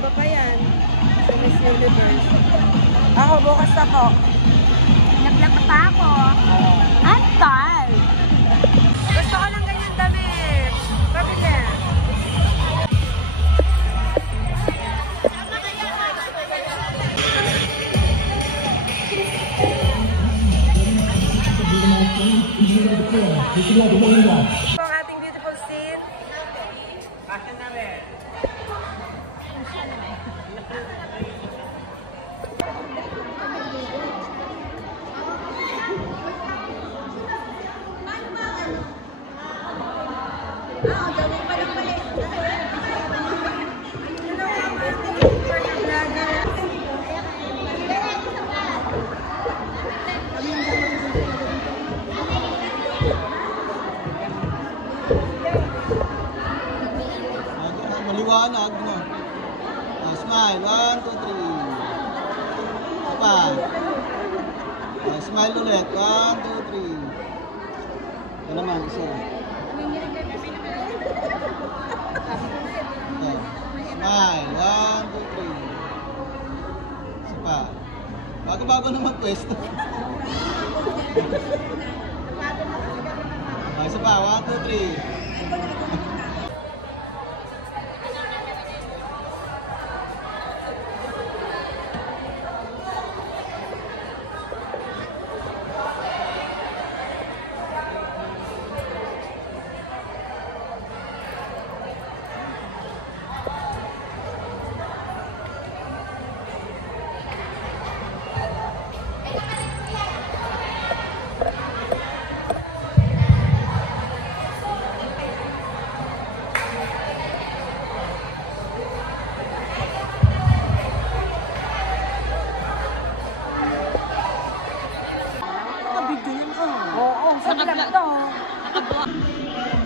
Laba pa yan. Sa Miss Universe. Ako, bukas na po. Naglaba pa ako. Antal! Gusto ko lang ganyan damit. Pabili. Ito ang ating beautiful scene. Fashion namin. Maliwanag, no? Smile. 1, 2, 3. Pa. Smile ulit. 1, 2, 3. Ito naman, isa. Smile. 1, 2, 3. Isa pa. Bago-bago naman pwesto. Isa pa. 1, 2, 3.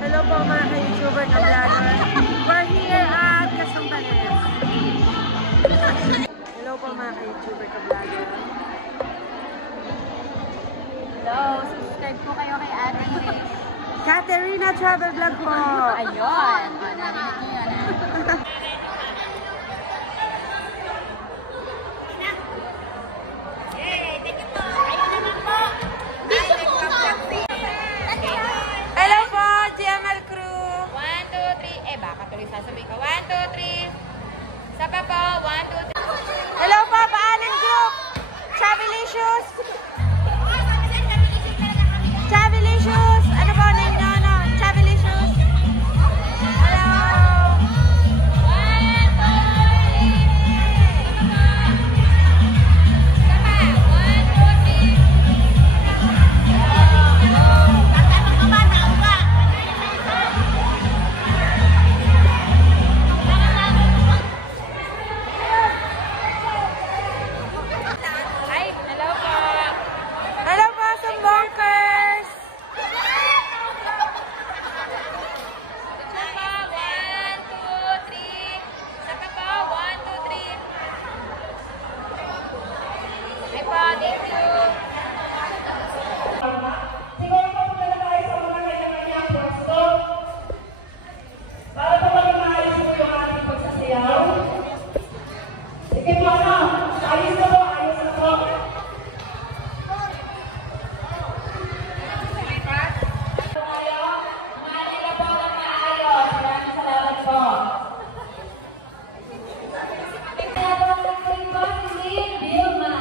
Hello po mga ka-YouTuber na vlogger. We're here at Kasangkanes. Hello po mga ka-YouTuber ka vlogger. Hello, subscribe po kayo kay Ate Grace. Katerina Travel Vlog po. Ayun. Narinig niyo yun. Hello po, GML crew. 1, 2, 3. Eh, baka tuloy sasabihin ka. 1, 2, 3. Sa pa po. 1, 2, 3. Hello po, Paanan Group. Chavilicious. Chavilicious. Ano po name nyo? No? Chavilicious. Hello. 1, 2, 3. Sa pa. 1, 2, 3. Ay, hello po. Hello po, some bunkers. Sa pa. 1, 2, 3. Sa pa po. 1, 2, 3. Ay po, thank you. Siguro po muna tayo sa mga kanya-kanyang pwesto. Para po maging maayos po yung ating pagsasayaw. Sige po, ano? Ayos na po, ayos na po. Umali na po ng maayos. Maraming salamat po. Kaya po ang nagsimbang si Vilma.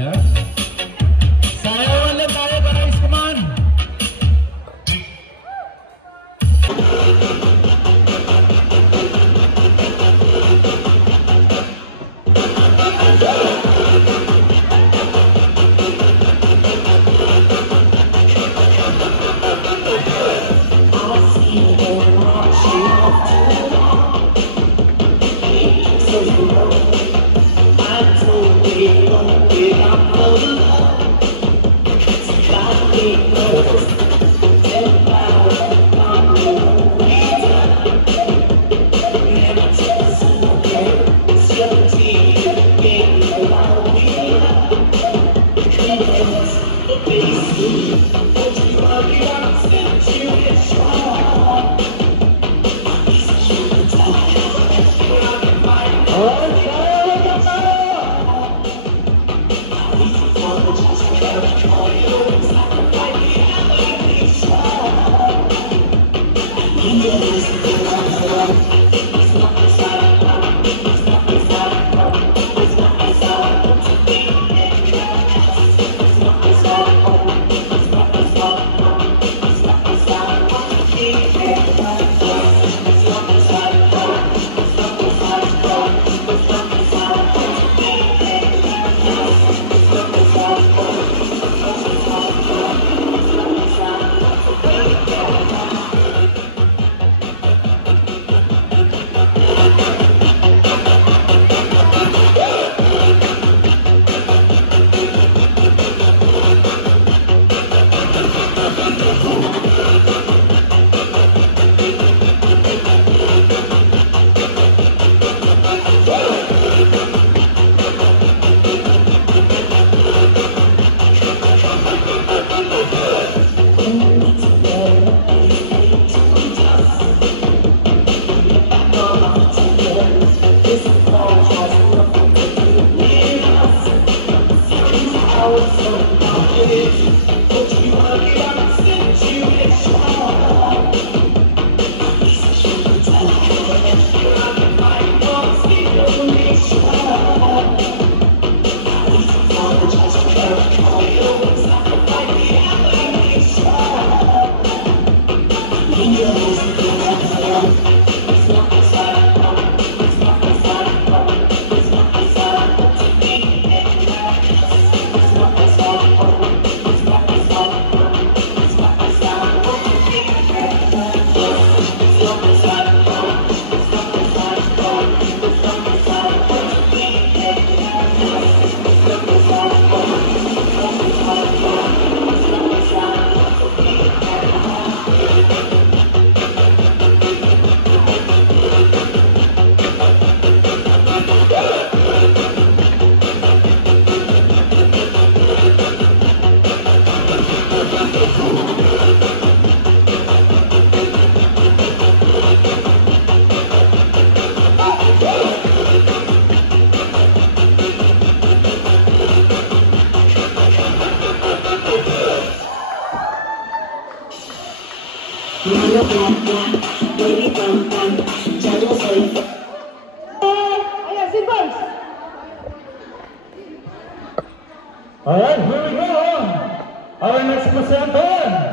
Ayan. Sayawan lang tayo guys, come on! Alright, here we go. Our next presenter.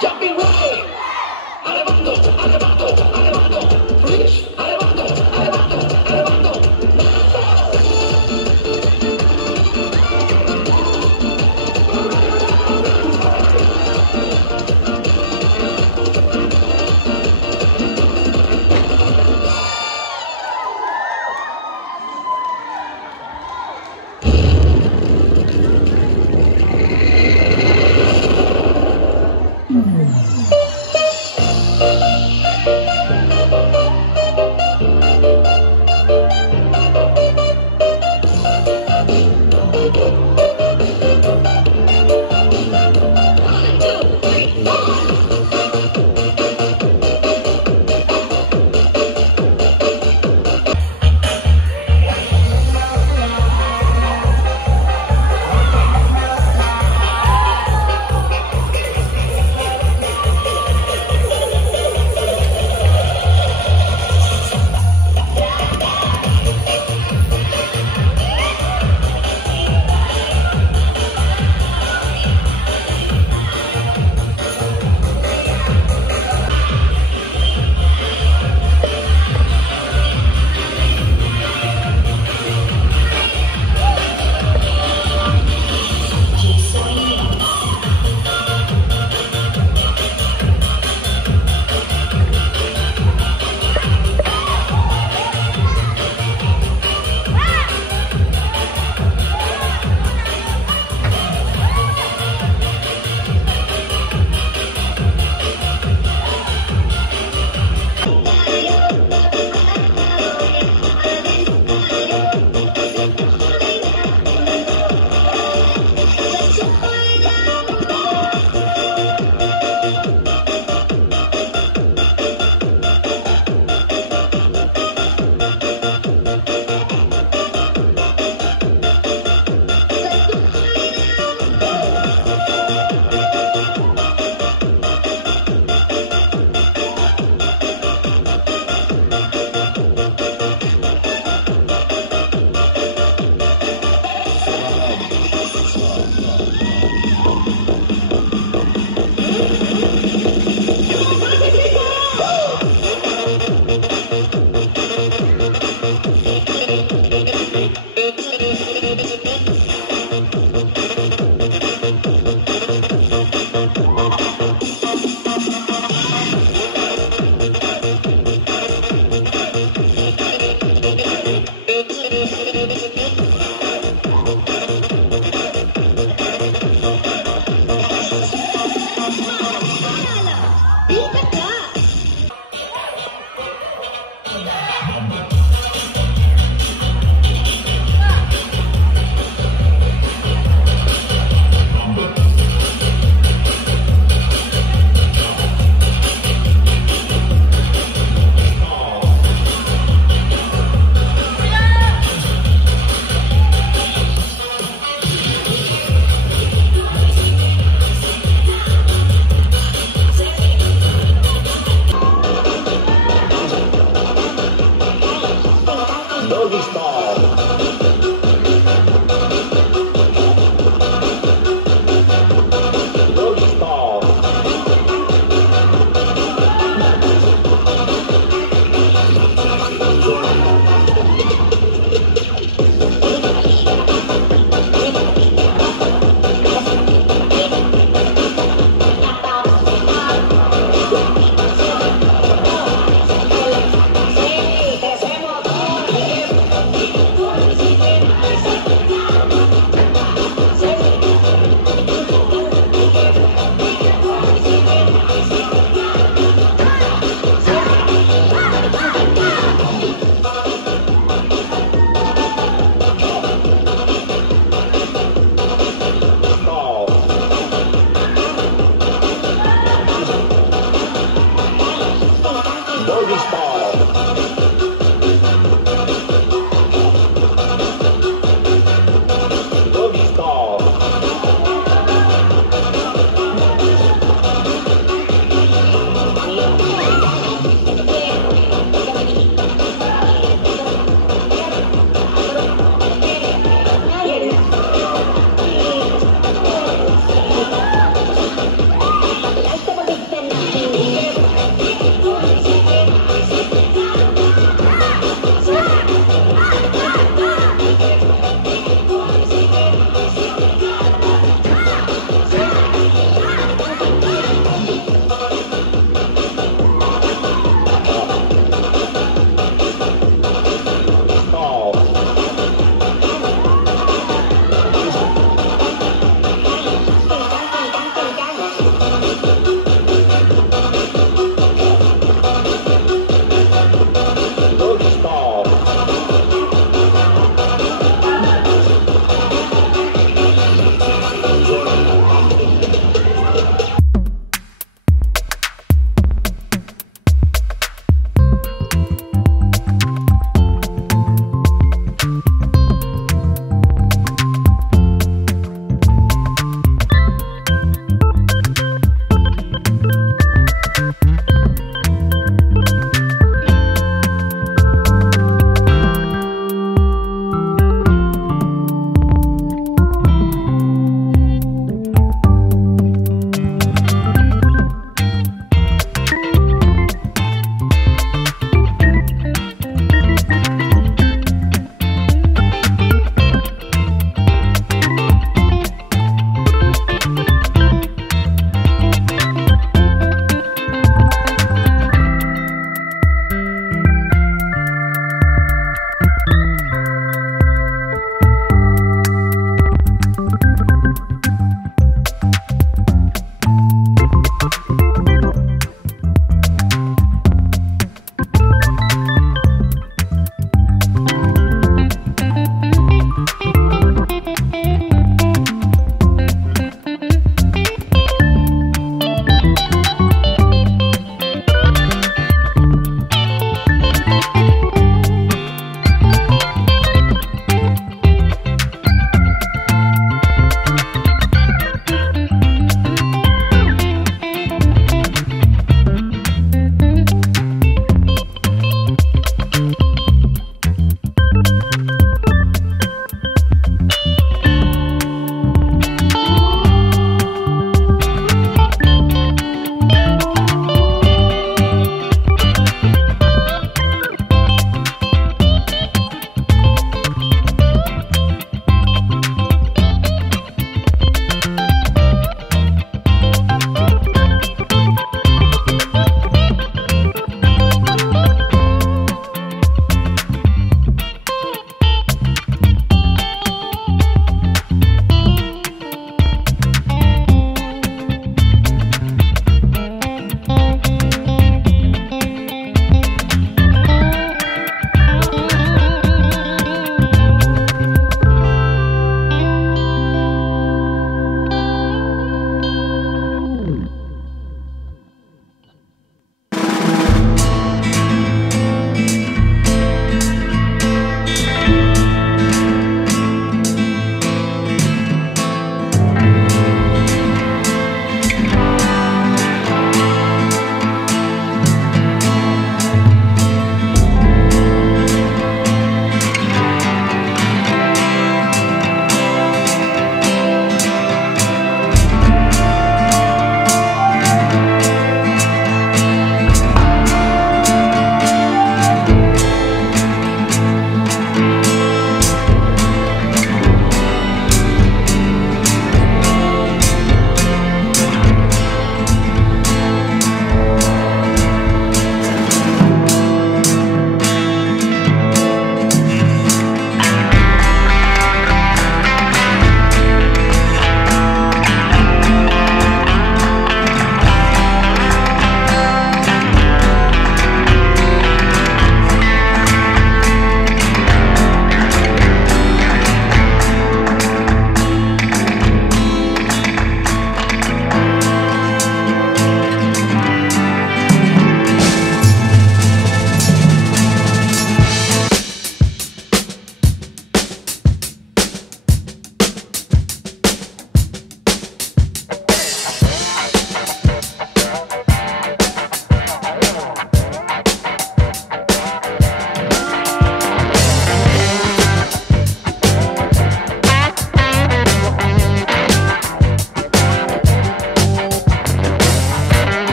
Jumping right. Arrebato, arrebato, arrebato. Freeze. Arrebato, arrebato, arrebato. Thank you.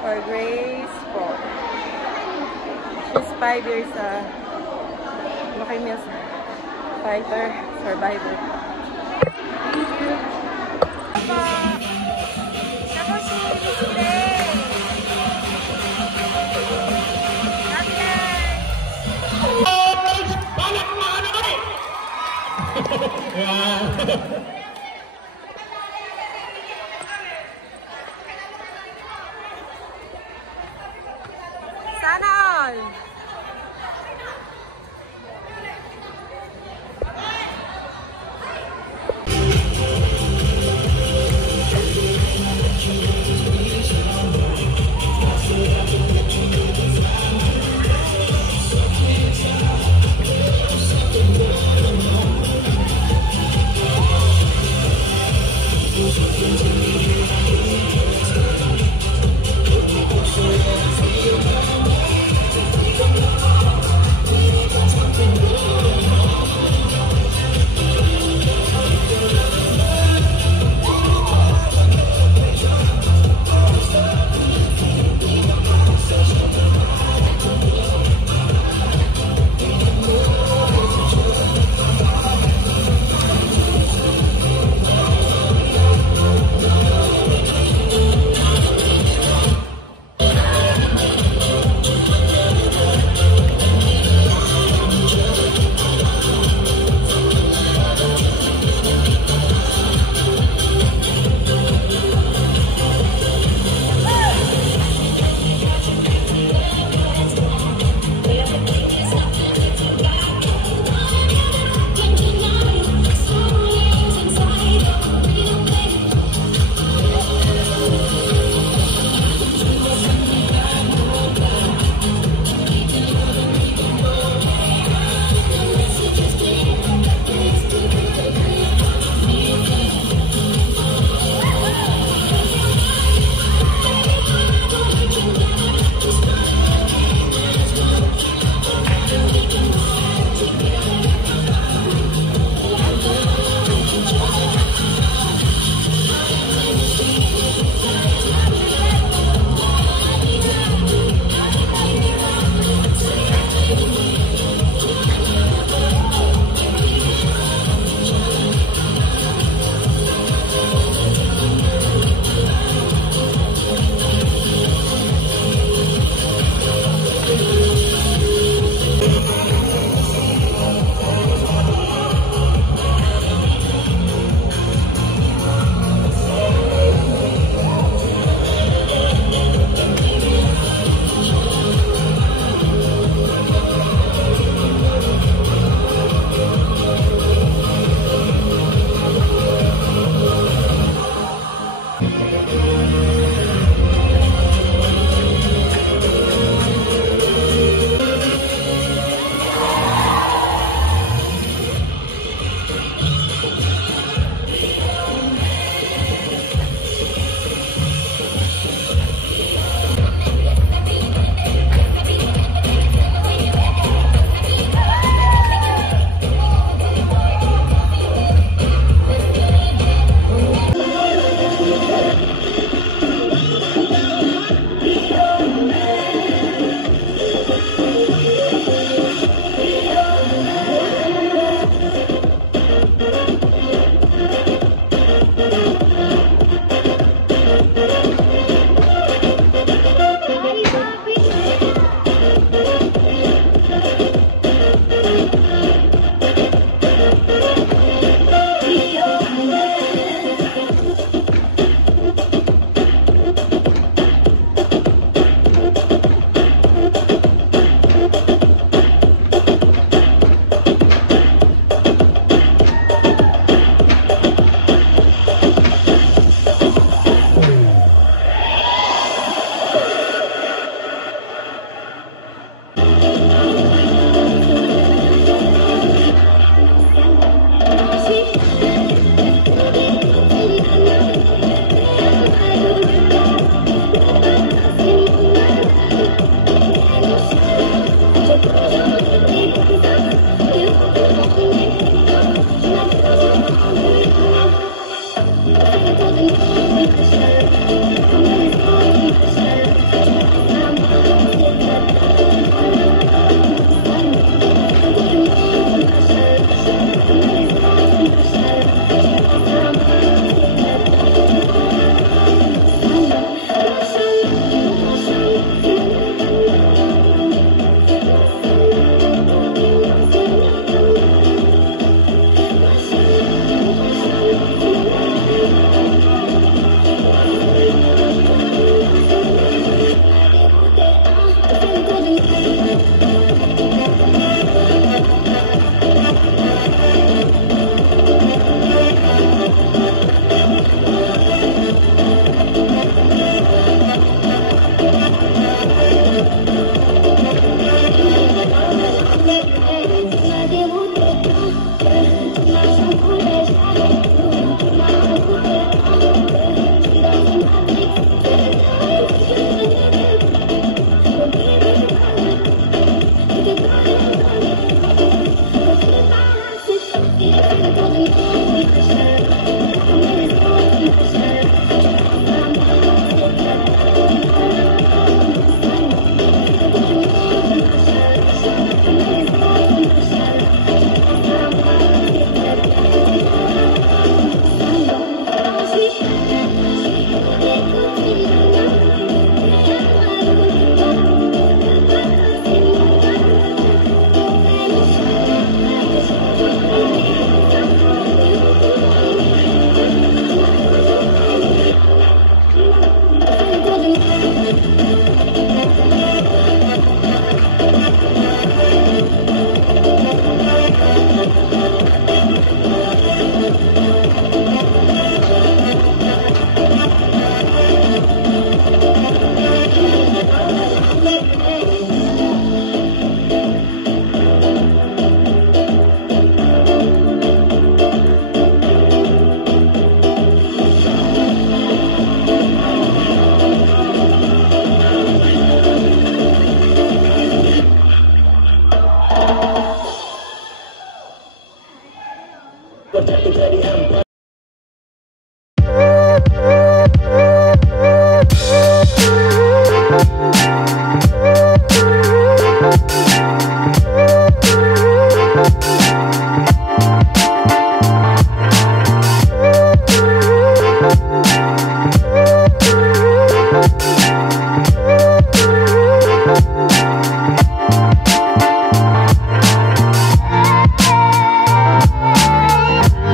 For Grace po. She's 5 years leukemia fighter, survivor. Thank you. Ako si Miss Grace. Sana all!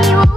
You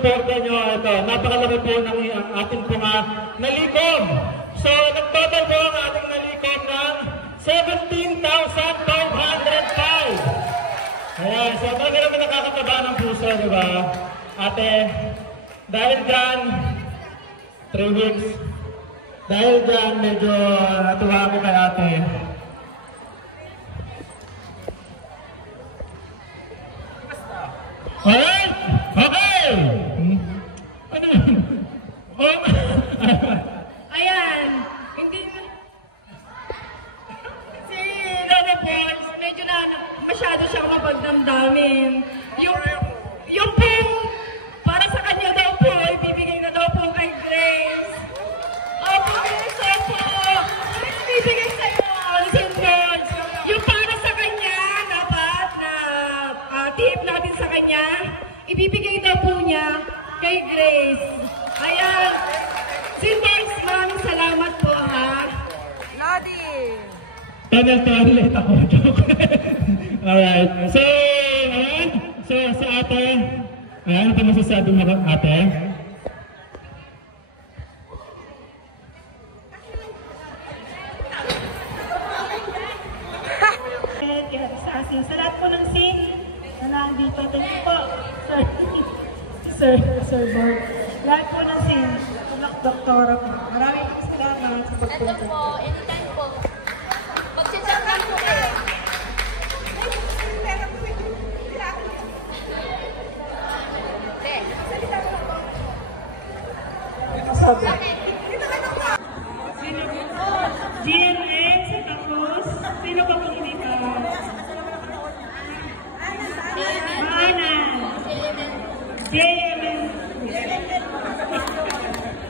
suporta nyo. Ito, napakalaki po ng ating mga nalikom. So, nagtotal po ang ating nalikom ng 17,505. Ayan, so talaga naman nakakataba ng puso, di ba? Ate, dahil dyan, 3 weeks. Dahil dyan, medyo natuwa ako kay ate. Alright? Okay! Ano yun? Ayan, hindi si Lola Pons, medyo na masyado siya kapagdamdamin. Yung pong para sa kanya daw po, ibibigay na daw po kay Grace. Opo, Grace, ibibigay sa'yo, St. Pons. Yung para sa kanya, dapat na tip natin sa kanya, ibibigay daw po niya kay Grace. Ayan, St. Pons, maraming salamat po ha. Lodi! Tunnel ako. Joke. Alright. So, ayan. So, sa ate. Ayan, ito masasabi mo ate. Sa lahat po ng scene na nandito, thank you po, Sir Board. Lahat po ng scene, doktora po. Maraming salamat sa pagpunta. Ito po, anytime po. Mag-chat lang po kayo. Sabi. GMA, Santa Cruz, sino pa pong hindi ka? Maanan. JMN.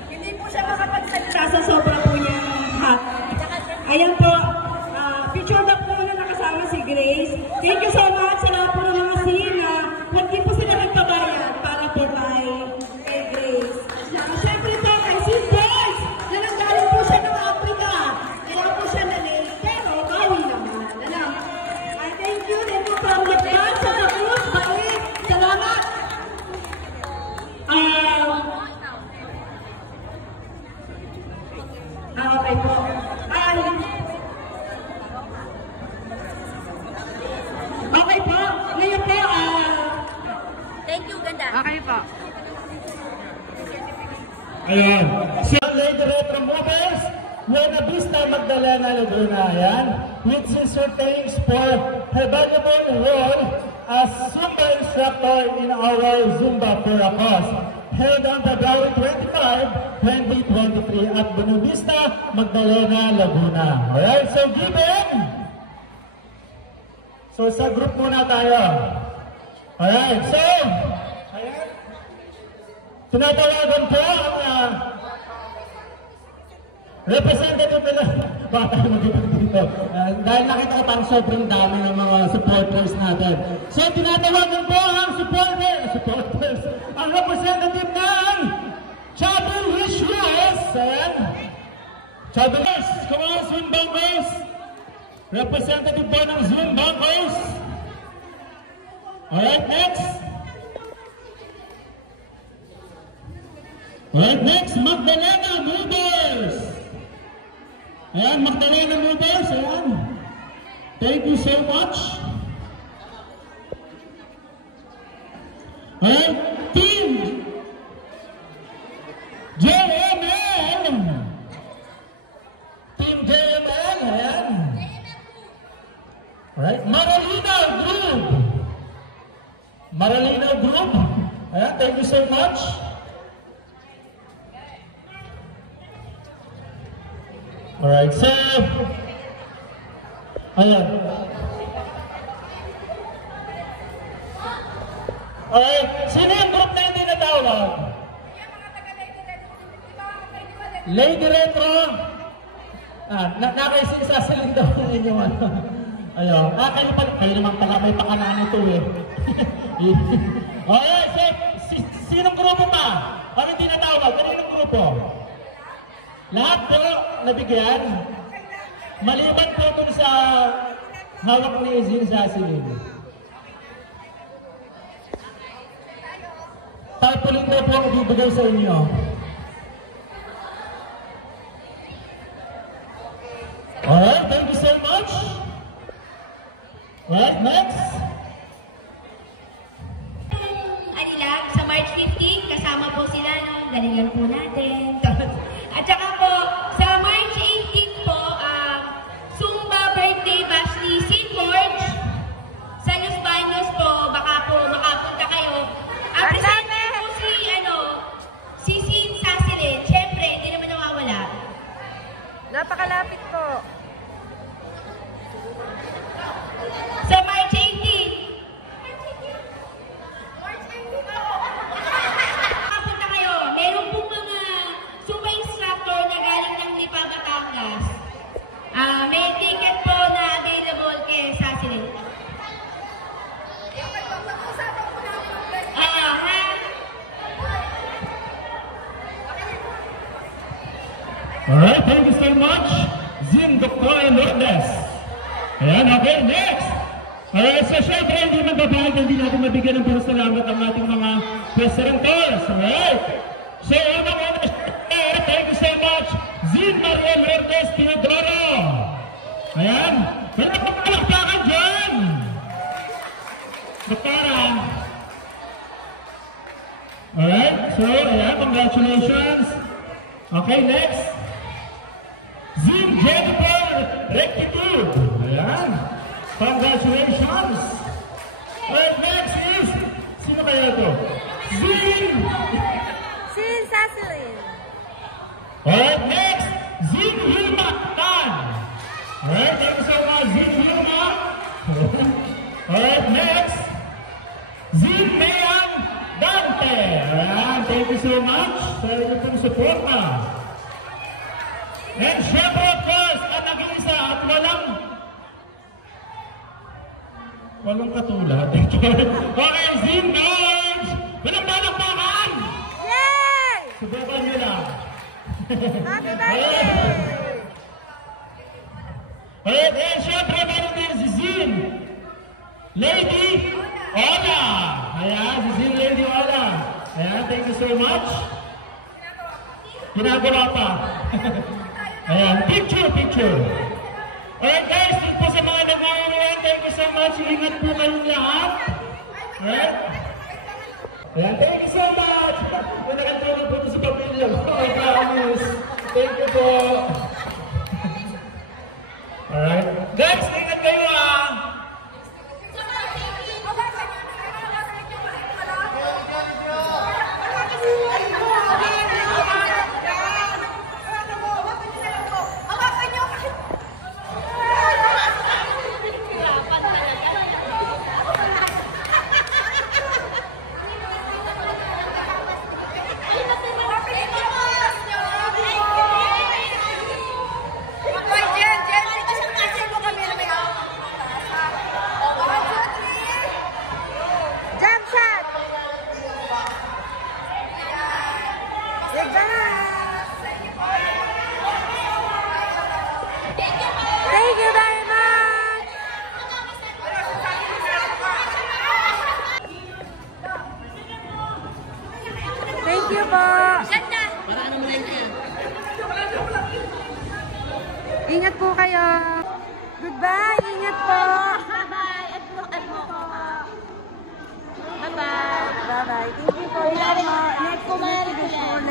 Hindi po siya makapagsalita sa sobra po niya hot. Ayan po, picture na po na nakasama si Grace. Thank you so much sa lahat po ng mga sina. Hindi po sila nagpabayad para po kay Grace. Siyempre po kay St. Pons, na nanggaling po siya ng Africa. Kaya po siya nalit, pero bawi naman. Alam, thank you from the back sa Cruz, balik. Salamat. Okay po. Okay po. Ngayon po, Thank you, ganda. Okay po. Ayan. So, Lady Retro Movers, Buena Vista, Magdalena, Laguna. Ayan. With sincere thanks for her valuable role as Zumba instructor in our Zumba for a Cause. Held on February 25, 2023 at Buena Vista, Magdalena, Laguna. Alright, so given. So sa group muna tayo. Alright, so ayan. Tinatawagan po ang representative nila. Baka tayo mag-ibig dito. Dahil nakita ko parang sobrang dami ng mga supporters natin. So tinatawagan po ang supporters, ang representative ng Chabel Wishes. Ayan. Chabel Wishes, come on, Zumbankers. Representative po ng Zumbankers. Alright, next. Alright, next, Magdalena Movers. Ayan, Magdalena Movers, ayan. Thank you so much. Alright, Team JML. Team JML, ayan. Alright, Maralina Group. Maralina Group, ayan, thank you so much. Alright, so, ayan. Alright, sino yung group na hindi natawag? Lady Retro. Nakaisisasalin daw ng inyong ano. Ayun, kayo naman pala may pakanan ito eh. Alright, so, sinong grupo pa? O hindi natawag? Kaninong grupo? Lahat po nabigyan, maliban po dun sa hawak ni Izin Sasilin. tarpaulin daw po ang ibibigay sa inyo. Alright, thank you so much. Alright, next. Anilag, sa March 15, kasama po sila nung galingan po natin. At saka po, sa March 18 po, Zumba birthday bash ni St. George. Sa Los Baños po, baka po makapunta kayo. Ang presente po si Sin Sasilin. Siyempre, hindi naman nawawala. Napakalapit po. Sa March 18. Makapunta kayo. Meron pong mga Zumba instructor na galing ng Lipa, Batangas. May ticket po na available kay Sasilin. Alright, thank you so much. Zin, Dr. Lourdes. Ayan, okay, next. Alright, so syempre, hindi magbabayad, hindi natin mabigyan ng puro salamat ang ating mga restaurateurs. Alright. So, unang-una, thank you so much. Zin Maria Lourdes Teodoro. Ayan. Wala pa palakpakan dyan. Doktora. Alright, so, ayan, congratulations. Okay, next. Zin Jennifer Rectitude. Ayan. Congratulations. Alright, next is, sino kaya ito? Sin Sasilin. Alright, next, Zin Hilma Tan. Alright, thank you so much, Zin Hilma. Alright, next, Zin Mayang Dante. Alright, thank you so much sa inyong suporta. And syempre, of course, at nag-iisa at walang katulad. Okay, Zin George! Walang palakpakan! Yay! Subukan nyo lang. Happy birthday! Alright, and syempre, meron din si Zin Lady Ola. Ayan, si Zin Lady Ola. Ayan, thank you so much. Ginagawa pa. Ayan, picture. Alright guys, dito po sa mga nagmamayan, thank you so much. Ingat po kayong lahat. Alright? Ayan, thank you so much. Kung nakatulog po sa pamilya, okay, promise. Thank you po. Alright? Guys, ingat kayo ah. Thank you very much! Thank you po! Ingat po kayo! Goodbye! Ingat po! Bye-bye! At mo ko. Bye-bye! Bye-bye! Thank you po! Next po Mary po yan.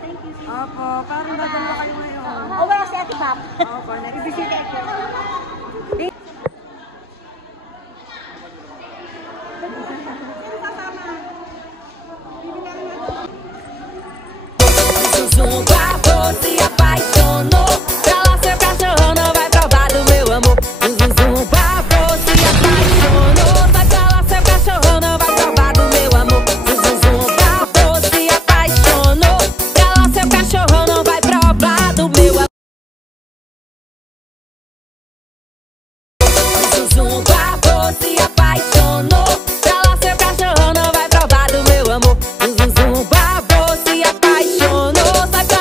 Thank you. Opo, parang dadalo kayo ngayon. O wala si Ate Pap. Opo, nag-ibisita ako.